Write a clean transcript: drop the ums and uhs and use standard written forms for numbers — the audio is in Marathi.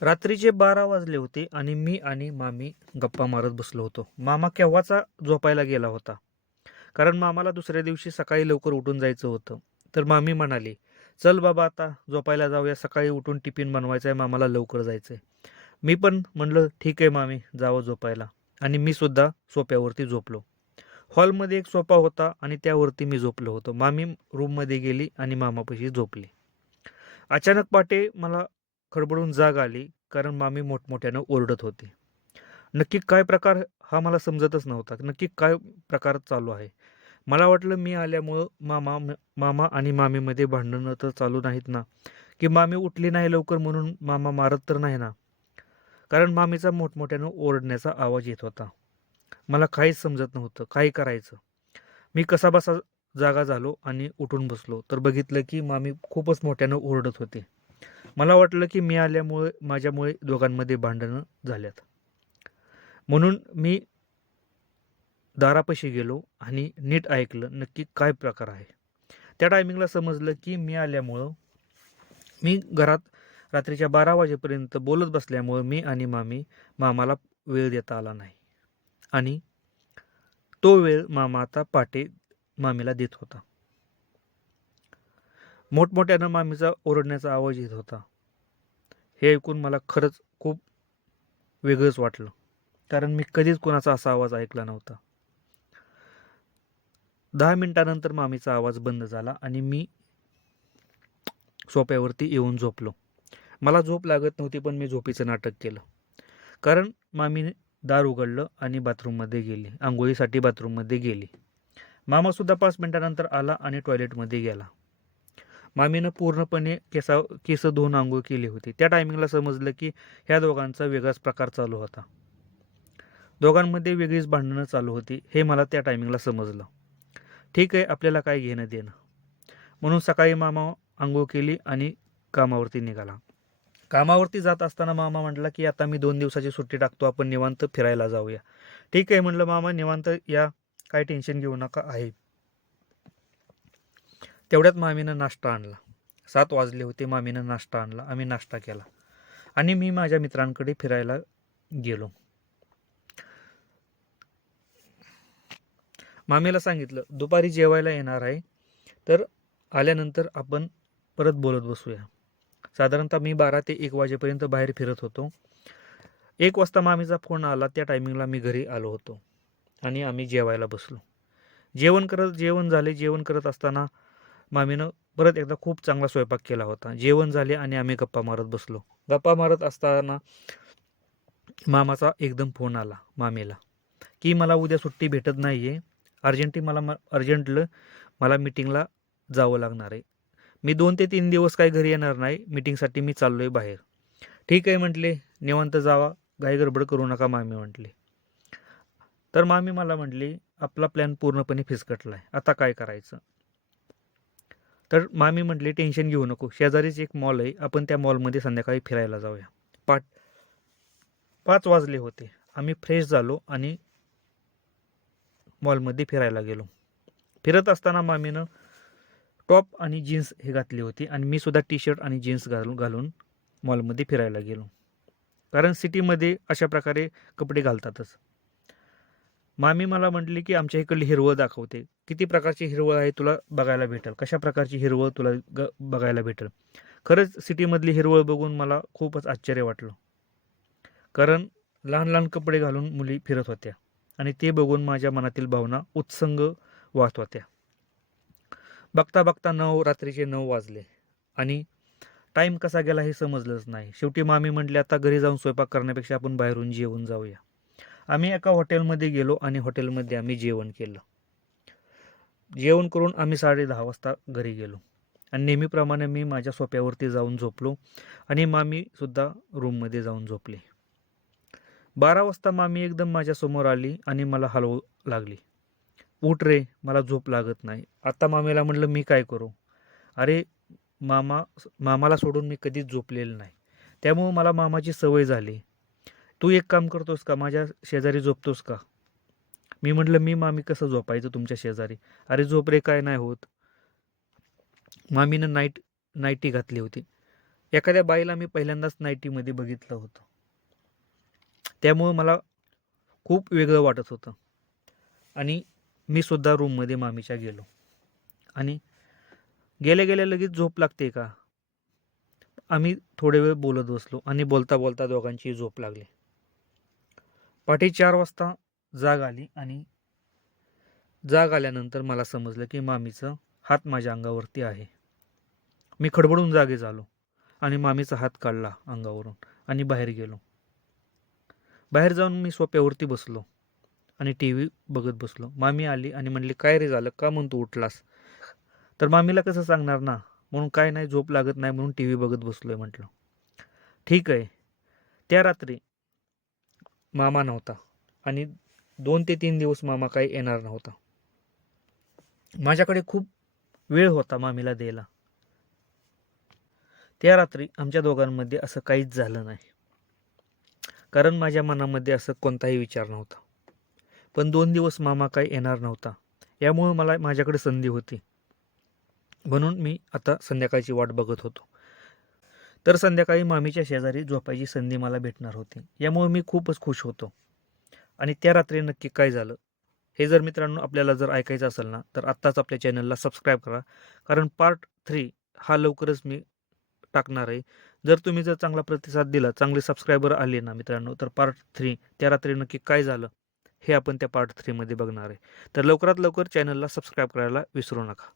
रात्रीचे 12 वाजले होते आणि मी आणि मामी गप्पा मारत बसलो होतो. मामा केव्हाचा झोपायला गेला होता. कारण मामाला दुसऱ्या दिवशी सकाळी लवकर उठून जायचं होतं. तर मामी म्हणाली, "चल बाबा आता झोपायला जाऊया. सकाळी उठून टिफिन बनवायचा आहे. मामाला लवकर जायचं आहे." मी पण म्हणलं, "ठीक आहे मामी, जावं झोपायला." आणि मी सुद्धा सोफ्यावरती झोपलो. हॉलमध्ये एक सोफा होता आणि त्यावरती मी झोपलो होतो. मामी रूममध्ये गेली आणि मामापाशी झोपली. अचानक पहाटे मला खडबडून जाग आली, कारण मामी मोठमोठ्यानं ओरडत होती. नक्की काय प्रकार हा मला समजतच नव्हता. नक्की काय प्रकार चालू आहे? मला वाटलं मी आल्यामुळं मामा आणि मामीमध्ये भांडणं तर चालू नाहीत ना, की मामी उठली नाही लवकर म्हणून मामा मारत तर नाही ना? कारण मामीचा मोठमोठ्यानं ओरडण्याचा आवाज येत होता. मला काहीच समजत नव्हतं. काय करायचं? मी कसाबसा जागा झालो आणि उठून बसलो. तर बघितलं की मामी खूपच मोठ्यानं ओरडत होती. मला वाटलं की मी आल्यामुळे माझ्यामुळे दोघांमध्ये भांडणं झाल्यात. म्हणून मी दारापाशी गेलो आणि नीट ऐकलं नक्की काय प्रकार आहे. त्या टायमिंगला समजलं की मी आल्यामुळं मी घरात रात्रीच्या 12 वाजेपर्यंत बोलत बसल्यामुळं मी आणि मामाला वेळ देता आला नाही आणि तो वेळ मामा आता पहाटे मामीला देत होता. मोठमोठ्यानं मामीचा ओरडण्याचा आवाज येत होता. हे ऐकून मला खरंच खूप वेगळंच वाटलं. कारण मी कधीच कोणाचा असा आवाज ऐकला नव्हता. 10 मिनिटानंतर मामीचा आवाज बंद झाला आणि मी सोफ्यावरती येऊन झोपलो. मला झोप लागत नव्हती, पण मी झोपेचं नाटक केलं. कारण मामीने दार उघडलं आणि बाथरूममध्ये गेली. अंघोळीसाठी बाथरूममध्ये गेली. मामासुद्धा 5 मिनिटानंतर आला आणि टॉयलेटमध्ये गेला. मामीनं पूर्णपणे केस धुवून अंघोळ केली होती. त्या टायमिंगला समजलं की ह्या दोघांचा वेगळाच प्रकार चालू होता. दोघांमध्ये वेगळीच भांडणं चालू होती, हे मला त्या टायमिंगला समजलं. ठीक आहे, आपल्याला काय घेणं देणं. म्हणून सकाळी मामा अंघोळ केली आणि कामावरती निघाला. कामावरती जात असताना मामा म्हटला की आता मी 2 दिवसाची सुट्टी टाकतो, आपण निवांत फिरायला जाऊया. ठीक आहे म्हटलं, मामा निवांत या, काय टेन्शन घेऊ नका आहे. तेवढ्यात मामीनं नाश्ता आणला. 7 वाजले होते. मामीनं नाश्ता आणला. आम्ही नाश्ता केला आणि मी माझ्या मित्रांकडे फिरायला गेलो. मामीला सांगितलं, दुपारी जेवायला येणार आहे, तर आल्यानंतर आपण परत बोलत बसूया. साधारणतः मी 12 ते 1 वाजेपर्यंत बाहेर फिरत होतो. 1 वाजता मामीचा फोन आला. त्या टायमिंगला मी घरी आलो होतो आणि आम्ही जेवायला बसलो. जेवण झाले. जेवण करत असताना मामीनं परत एकदा खूप चांगला स्वयंपाक केला होता. जेवण झाले आणि आम्ही गप्पा मारत बसलो. गप्पा मारत असताना मामाचा एकदम फोन आला मामीला, की मला उद्या सुट्टी भेटत नाही आहे. अर्जंटलं मला मीटिंगला जावं लागणार आहे. मी 2 ते 3 दिवस काही घरी येणार नाही. मीटिंगसाठी मी चाललो आहे बाहेर. ठीक आहे म्हटले, निवांत जावा, घाई गडबड करू नका मामी म्हटले. तर मामी मला म्हटली, आपला प्लॅन पूर्णपणे फिसकटला आहे. आता काय करायचं? तर मामी म्हटली, टेन्शन घेऊ नको. शेजारीच एक मॉल आहे. आपण त्या मॉलमध्ये संध्याकाळी फिरायला जाऊया. 5 वाजले होते. आम्ही फ्रेश झालो आणि मॉलमध्ये फिरायला गेलो. फिरत असताना मामीनं टॉप आणि जीन्स हे घातली होती आणि मी सुद्धा टी-शर्ट आणि जीन्स घालून मॉलमध्ये फिरायला गेलो. कारण सिटीमध्ये अशा प्रकारे कपडे घालतातच. मामी मला म्हटली, की आमच्या इकडली हिरवळ दाखवते. किती प्रकारची हिरवळ आहे तुला बघायला भेटेल. कशा प्रकारची हिरवळ तुला बघायला भेटेल. खरंच सिटीमधली हिरवळ बघून मला खूपच आश्चर्य वाटलं. कारण लहान लहान कपडे घालून मुली फिरत होत्या आणि ते बघून माझ्या मनातील भावना उत्संग वाहत होत्या. बघता बघता रात्रीचे 9 वाजले आणि टाईम कसा गेला हे समजलंच नाही. शेवटी मामी म्हटली, आता घरी जाऊन स्वयंपाक करण्यापेक्षा आपण बाहेरून जेवून जाऊया. आम्ही एका हॉटेलमध्ये गेलो आणि हॉटेलमध्ये आम्ही जेवण केलं. जेवण करून आम्ही 10:30 वाजता घरी गेलो आणि नेहमीप्रमाणे मी माझ्या सोफ्यावरती जाऊन झोपलो आणि मामीसुद्धा रूममध्ये जाऊन झोपली. 12 वाजता मामी एकदम माझ्यासमोर आली आणि मला हलवू लागली. उठ रे, मला झोप लागत नाही. आता मामीला म्हटलं, मी काय करू? अरे मामाला सोडून मी कधीच झोपलेलं नाही. त्यामुळं मला मामाची सवय झाली. तू एक काम करतोस का? माझ्या शेजारी झोपतोस का? मी म्हटलं, मी मामी कसं झोपायचं तुमच्या शेजारी? अरे झोप रे, काय नाही होत. मामीनं नाईटी घातली होती. एखाद्या बाईला मी पहिल्यांदाच नाईटीमध्ये बघितलं होतं. त्यामुळं मला खूप वेगळं वाटत होतं. आणि मी सुद्धा रूममध्ये मामीच्या गेलो. आणि गेल्या गेल्या लगेच झोप लागते का? आम्ही थोडे वेळ बोलत बसलो आणि बोलता बोलता दोघांची झोप लागली. पहाटे 4 वाजता जाग आली आणि जाग आल्यानंतर मला समजलं की मामीचा हात माझ्या अंगावरती आहे. मी खडबडून जागे झालो आणि मामीचा हात काढला अंगावरून आणि बाहेर गेलो. बाहेर जाऊन मी सोफ्यावरती बसलो आणि TV बघत बसलो. मामी आली आणि म्हणली, काय रे झालं, का म्हणून तू उठलास? तर मामीला कसं सांगणार ना, म्हणून काय नाही, झोप लागत नाही म्हणून TV बघत बसलोय म्हटलं. ठीक आहे. त्या रात्री मामा नव्हता आणि 2 ते 3 दिवस मामा काही येणार नव्हता. माझ्याकडे खूप वेळ होता मामीला द्यायला. त्या रात्री आमच्या दोघांमध्ये असं काहीच झालं नाही, कारण माझ्या मनामध्ये असं कोणताही विचार नव्हता. पण 2 दिवस मामा काही येणार नव्हता, यामुळे मला माझ्याकडे संधी होती, म्हणून मी आता संध्याकाळची वाट बघत होतो. तर संध्याकाळी मामीच्या शेजारी झोपायची संधी मला भेटणार होती, यामुळे मी खूपच खुश होतो. आणि त्या रात्री नक्की काय झालं हे जर मित्रांनो आपल्याला जर ऐकायचं असेल ना, तर आत्ताच आपल्या चॅनलला सबस्क्राईब करा, कारण पार्ट 3 हा लवकरच मी टाकणार आहे. जर तुम्ही जर चांगला प्रतिसाद दिला, चांगले सबस्क्रायबर आले ना मित्रांनो, तर पार्ट 3 त्या रात्री नक्की काय झालं हे आपण त्या पार्ट 3 मध्ये बघणार आहे. तर लवकरात लवकर चॅनलला सबस्क्राईब करायला विसरू नका.